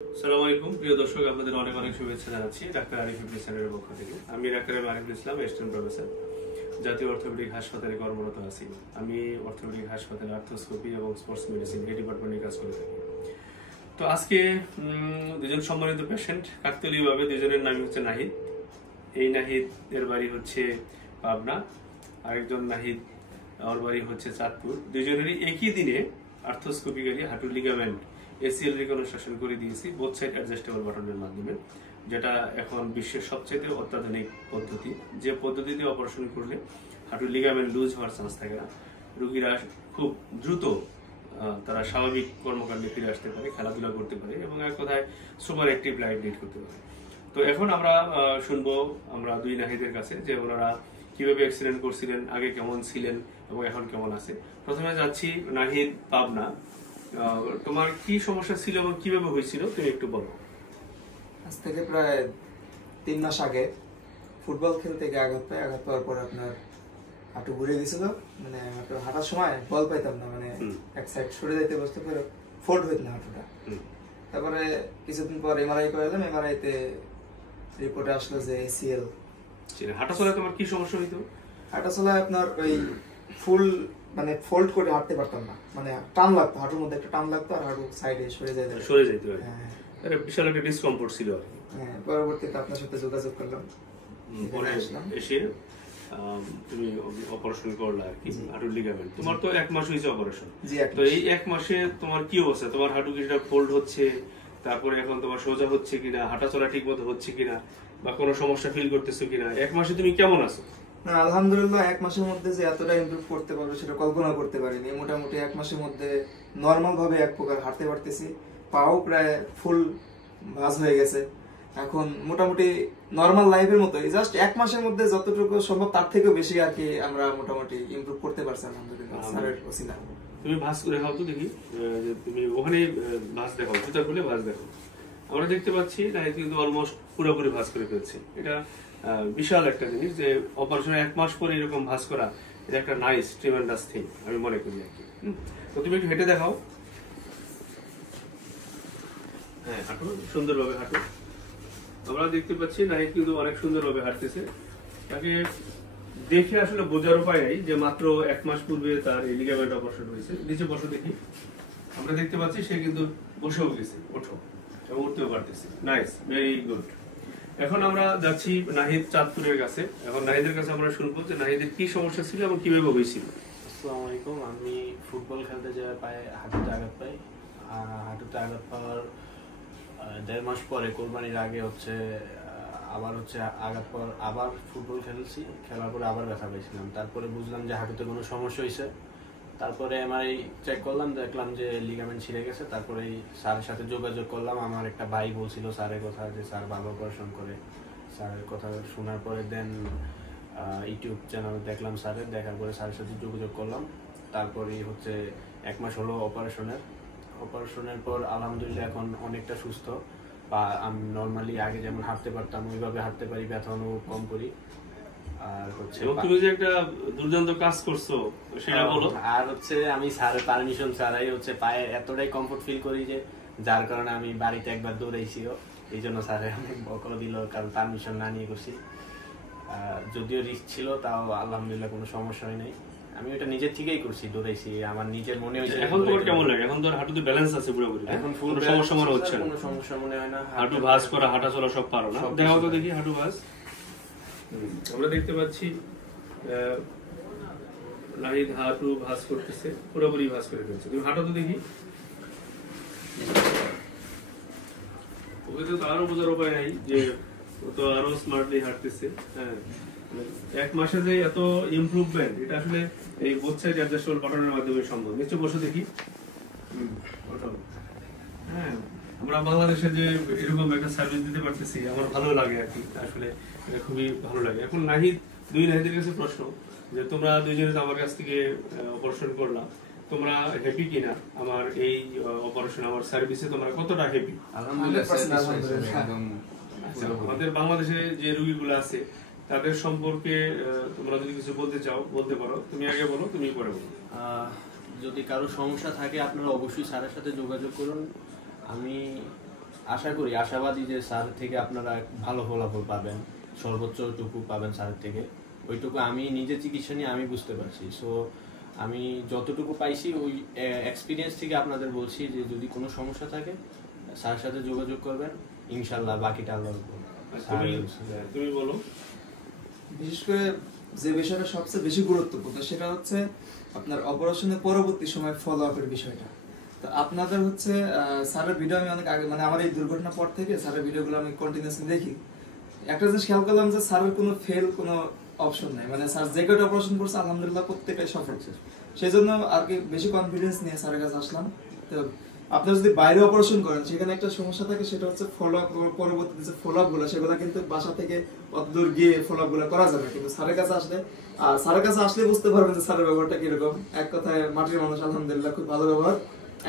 আসসালামু আলাইকুম প্রিয় দর্শক, আপনাদের অনেক অনেক শুভেচ্ছা জানাচ্ছি ডাক্তার আরিফ ইবনে সেন্টারের পক্ষ থেকে। আমি doctor Ariful Islam, assistant professor, জাতীয় অর্থোপেডিক হাসপাতালে কর্মরত আছি। আমি অর্থোপেডিক হাসপাতালে আর্থ্রোস্কোপি এবং স্পোর্টস মেডিসিন এই ডিপার্টমেন্টে কাজ করে থাকি। তো আজকে দুজন সম্মানিত পেশেন্ট, কাকতালীয়ভাবে দুজনের নাম হচ্ছে নাহিদ। এই নাহিদ এর বাড়ি হচ্ছে পাবনা, আরেকজন নাহিদ ওর বাড়ি হচ্ছে চাঁদপুর। দুজনেরই একই দিনে আর্থ্রোস্কোপিক্যালি হাঁটুর লিগামেন্ট এসিএল রিকনস্ট্রাকশন করে দিয়েছি বোথ সাইড অ্যাডজাস্টেবল বাটনের মাধ্যমে, যেটা এখন বিশ্বের সবচেয়ে অত্যাধুনিক পদ্ধতি। যে পদ্ধতিতে অপারেশন করলে হাঁটুর লিগামেন্ট লুজ হওয়ার চান্স থাকে না, রোগীরা খুব দ্রুত তারা স্বাভাবিক কর্মকাণ্ডে ফিরে আসতে পারে, খেলাধুলা করতে পারে এবং এক কথায় সুপার অ্যাক্টিভ লাইফ লিড করতে পারে। তো এখন আমরা শুনবো আমরা দুই নাহিদের কাছে যে ওনারা কিভাবে অ্যাক্সিডেন্ট করছিলেন, আগে কেমন ছিলেন এবং এখন কেমন আছে। প্রথমে যাচ্ছি নাহিদ, পাবনা। তোমার কি সমস্যা ছিল এবং কিভাবে হয়েছিল তুমি একটু বলো। আজ থেকে প্রায় 3 মাস আগে ফুটবল খেলতে গিয়ে আঘাত পাওয়ার পর আপনার হাঁটু ঘুরে গেছিল। মানে হাঁটার সময় বল পাইতাম না, মানে এক সাইড সরে যাইতে বসতে পারে, ফোল্ড হইত না হাঁটুটা। তারপরে কিছুদিন পর এমআরআই করালাম, এমআরআইতে রিপোর্টে আসলো যে এসিএল। হাঁটা চলায় তোমার কি সমস্যা হইতো? হাঁটা চলায় আপনার ওই ফুল মানে ফোল্ড করে হাঁটতে পারতাম না, মানে টান লাগতো, হাঁটুর মধ্যে একটা টান লাগতো আর হাঁটু সাইডে সরে যেত। হ্যাঁ, বিশাল একটা ডিসকমফোর্ট ছিল আর কি। হ্যাঁ, পরবর্তীতে আপনার সাথে যোগাযোগ করলাম, পরে এসে তুমি অপারেশন করলা আর কি হাঁটুর লিগামেন্ট। তোমার তো 1 মাস হয়েছে অপারেশন। তো এই 1 মাসে তোমার কি অবস্থা? তোমার হাঁটু কিছুটা ফোল্ড হচ্ছে, তারপরে এখন তোমার সোজা হচ্ছে কিনা, হাঁটা চলা ঠিক মতো হচ্ছে কিনা, বা কোনো সমস্যা ফিল করতেছো কিনা? 1 মাসে তুমি কেমন আছো? না, আলহামদুলিল্লাহ 1 মাসের মধ্যে যে এতটা ইমপ্রুভ করতে পারবো সেটা কল্পনা করতে পারিনি। মোটামুটি 1 মাসের মধ্যে নর্মাল ভাবে এক প্রকার হাঁটতে পারতেছি, পাও প্রায় ফুল ভাঁজ হয়ে গেছে। এখন মোটামুটি নর্মাল লাইফের মতো জাস্ট 1 মাসের মধ্যে যতটুকু সম্ভব তার থেকেও বেশি আর কি আমরা মোটামুটি ইমপ্রুভ করতে পারছি আলহামদুলিল্লাহ স্যারের ওসিলা। তুমি ভাঁজ করে খাও তো দেখি, যে তুমি ওখানে ভাঁজ দেখাও, জুতা খুলে ভাঁজ দেখো। আমরা দেখতে পাচ্ছি না, কিন্তু অলমোস্ট পুরোপুরি ভাঁজ করে ফেলছে। এটা বিশাল একটা জিনিস যে অপারেশনের 1 মাস পরে এরকম ভাঁজ করা, এটা একটা নাইস ট্রিমেন্ডাস থিং আমি মনে করি আর কি। তো তুমি একটু হেঁটে দেখাও। হ্যাঁ, হাঁটো সুন্দরভাবে হাঁটো। আমরা দেখতে পাচ্ছি নাহিদ কিন্তু অনেক সুন্দরভাবে হাঁটতেছে। তাকে দেখে আসলে বোঝার উপায় নেই যে মাত্র 1 মাস পূর্বে তার এই লিগামেন্ট অপারেশন হয়েছে। নিচে বসো দেখি। আমরা দেখতে পাচ্ছি সে কিন্তু বসেও গেছে, ওঠো, এবং উঠতেও পারতেছে। Nice, very good. এখন আমরা যাচ্ছি নাহিদ চাঁদপুরের কাছে। এখন নাহিদের কাছে আমরা শুনবো যে নাহিদের কি সমস্যা ছিল এবং কিভাবে হয়েছিল। আসসালামু আলাইকুম। আমি ফুটবল খেলতে যাওয়ার পায়ে হাঁটুতে আঘাত পাই। হাঁটুতে আঘাত পাওয়ার 1.5 মাস পরে কোরবানির আগে আবার আঘাত পাওয়ার আবার ফুটবল খেলছি, খেলার পরে আবার ব্যথা পেয়েছিলাম। তারপরে বুঝলাম যে হাঁটুতে কোনো সমস্যা হয়েছে। তারপরে এমআরআই চেক করলাম, দেখলাম যে লিগামেন্ট ছিঁড়ে গেছে। তারপরে স্যারের সাথে যোগাযোগ করলাম। আমার একটা ভাই বলছিল স্যারের কথা, যে স্যার ভালো অপারেশন করে। স্যারের কথা শোনার পরে দেন ইউটিউব চ্যানেল দেখলাম স্যারের, দেখার পরে স্যারের সাথে যোগাযোগ করলাম। তারপরে 1 মাস হলো অপারেশনের পর আলহামদুলিল্লাহ এখন অনেকটা সুস্থ, বা আমি নর্মালি আগে যেমন হাঁটতে পারতাম ওইভাবে হাঁটতে পারি, ব্যথা অনুভব কম করি। আর তুমি যে একটা দুর্দান্ত কাজ করছো সেটা বলো। আর আমি স্যারের পারমিশন ছাড়াই পায়ে এতটাই কমফোর্ট ফিল করি যে যার কারণে আমি বাড়িতে একবার দৌড়াইছি, এই জন্য স্যারের অনেক বকা দিল, কারণ পারমিশন না নিয়ে করছি। যদিও রিস্ক ছিল, তাও আলহামদুলিল্লাহ কোনো সমস্যা হয় নাই। আমি ওটা নিজের থেকেই করছি, দৌড়াইছি, আমার নিজের মনে হয়েছে। এখন তোমার কেমন লাগে? এখন তোর হাঁটুতে ব্যালেন্স আছে পুরোপুরি? এখন কোনো সমস্যা মনে হচ্ছে না? কোনো সমস্যা মনে হয় না। হাঁটু ভাঁজ করা, হাঁটা চলা সব পারো না? দেখাও তো দেখি হাঁটু ভাঁজ। আমরা দেখতে পাচ্ছি নাহিদ হাঁটু ভাঁজ করতেছে, পুরোপুরি ভাঁজ করে ফেলছে। তুমি হাঁটো তো দেখি। ওকে তো আরো বোঝার উপায় নাই যে ও তো আরো স্মার্টলি হাঁটতেছে। হ্যাঁ, 1 মাসে যে এত ইমপ্রুভমেন্ট, এটা আসলে এই বোথ সাইড অ্যাডজাস্টেবল বাটনের মাধ্যমে সম্ভব। নিশ্চয় বসে দেখি। হ্যাঁ, আমরা বাংলাদেশে যে এরকম একটা সার্ভিস দিতে পারতেছি আমার ভালো লাগে আর কি, আসলে এটা খুবই ভালো লাগে। এখন নাহিদ, দুই নাহিদের কাছে প্রশ্ন যে তোমরা দুইজনে তো আমার কাছ থেকে অপারেশন করলাম, তোমরা হ্যাপি কিনা আমার এই অপারেশন, আমার সার্ভিসে তোমরা কতটা হ্যাপি? আমাদের বাংলাদেশে যে রোগীগুলো আছে তাদের সম্পর্কে তোমরা যদি কিছু বলতে চাও বলতে পারো। তুমি আগে বলো, তুমি পরে বলো। যদি কারো সমস্যা থাকে আপনারা অবশ্যই স্যারের সাথে যোগাযোগ করুন। আমি আশা করি, আশাবাদী যে স্যার থেকে আপনারা ভালো ফলাফল পাবেন, সর্বোচ্চটুকু পাবেন স্যারের থেকে। ওইটুকু আমি নিজে চিকিৎসা নিয়ে আমি বুঝতে পারছি। সো আমি যতটুকু পাইছি ওই এক্সপিরিয়েন্স থেকে আপনাদের বলছি যে যদি কোনো সমস্যা থাকে স্যারের সাথে যোগাযোগ করবেন, ইনশাল্লাহ বাকিটা আল্লাহর উপর। তুমি বলো। বিশেষ করে যে বিষয়টা সবচেয়ে বেশি গুরুত্বপূর্ণ সেটা হচ্ছে আপনার অপারেশনের পরবর্তী সময় ফলো আপের বিষয়টা। তো আপনাদের হচ্ছে স্যারের ভিডিও আমি অনেক আগে, মানে আমার এই দুর্ঘটনার পর থেকে স্যারের ভিডিওগুলো আমি কন্টিনিউসলি দেখি। একটা জিনিস খেয়াল করলাম যে স্যারের কোনো ফেল কোনো অপশন নাই, মানে স্যার যে কটা অপারেশন করছে আলহামদুলিল্লাহ প্রত্যেকটাই সফল। সেই জন্য আর কি বেশি কনফিডেন্স নিয়ে স্যারের কাছে আসলাম। তো আপনি যদি বাইরে অপারেশন করেন সেখানে একটা সমস্যা থাকে, সেটা হচ্ছে ফলো আপ, পরবর্তীতে যে ফলো আপ গুলো সেগুলো কিন্তু বাসা থেকে অতদূর গিয়ে ফলো আপ গুলো করা যাবে। কিন্তু স্যারের কাছে আসলে, আর স্যারের কাছে আসলে বুঝতে পারবেন যে স্যারের ব্যবহারটা কিরকম। এক কথায় মাটির মানুষ, আলহামদুলিল্লাহ খুব ভালো ব্যবহার।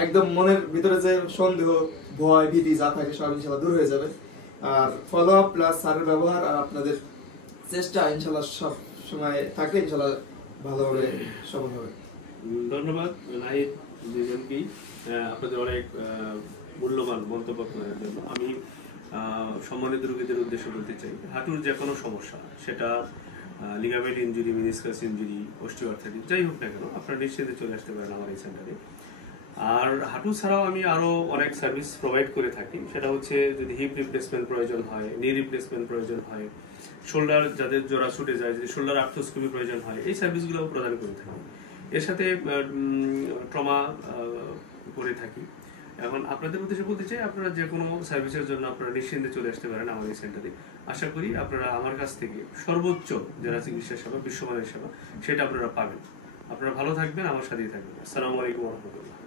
একদম মনের ভিতরে যে সন্দেহ, ভয়, ভীতি যা থাকে সব ইনশাল্লাহ দূর হয়ে যাবে। আর ফলো আপ প্লাস স্যারের ব্যবহার আর আপনাদের চেষ্টা ইনশাল্লাহ সব সময় থাকে, ইনশাল্লাহ ভালোভাবে সফল হবে। ধন্যবাদ নাহিদ দুজনকেই আপনাদের অনেক মূল্যবান মন্তব্য করার জন্য। আমি সম্মানিত রোগীদের উদ্দেশ্যে বলতে চাই, হাঁটুর যে কোনো সমস্যা, সেটা ligament injury, meniscus injury, osteoarthritis, যাই হোক না কেন, আপনারা নিশ্চিন্তে চলে আসতে পারেন আমার এই সেন্টারে। আর হাঁটু ছাড়াও আমি আরো অনেক সার্ভিস প্রোভাইড করে থাকি। সেটা হচ্ছে যদি হিপ রিপ্লেসমেন্ট প্রয়োজন হয়, নি রিপ্লেসমেন্ট প্রয়োজন হয়, শোল্ডার যাদের জোড়া ছুটে যায়, যদি শোল্ডার আর্থ্রোস্কোপি প্রয়োজন হয়, এই সার্ভিসগুলো প্রদান করে থাকি। এর সাথে ট্রমা করে থাকি। এখন আপনাদের উদ্দেশ্যে বলতে চাই, আপনারা যে কোনো সার্ভিসের জন্য আপনারা নিশ্চিন্তে চলে আসতে পারেন আমার এই সেন্টারে। আশা করি আপনারা আমার কাছ থেকে সর্বোচ্চ যারা চিকিৎসা সেবা, বিশ্বমানের সেবা, সেটা আপনারা পাবেন। আপনারা ভালো থাকবেন, আমার সাথেই থাকবেন। আসসালামু আলাইকুম ওয়া রাহমাতুল্লাহ।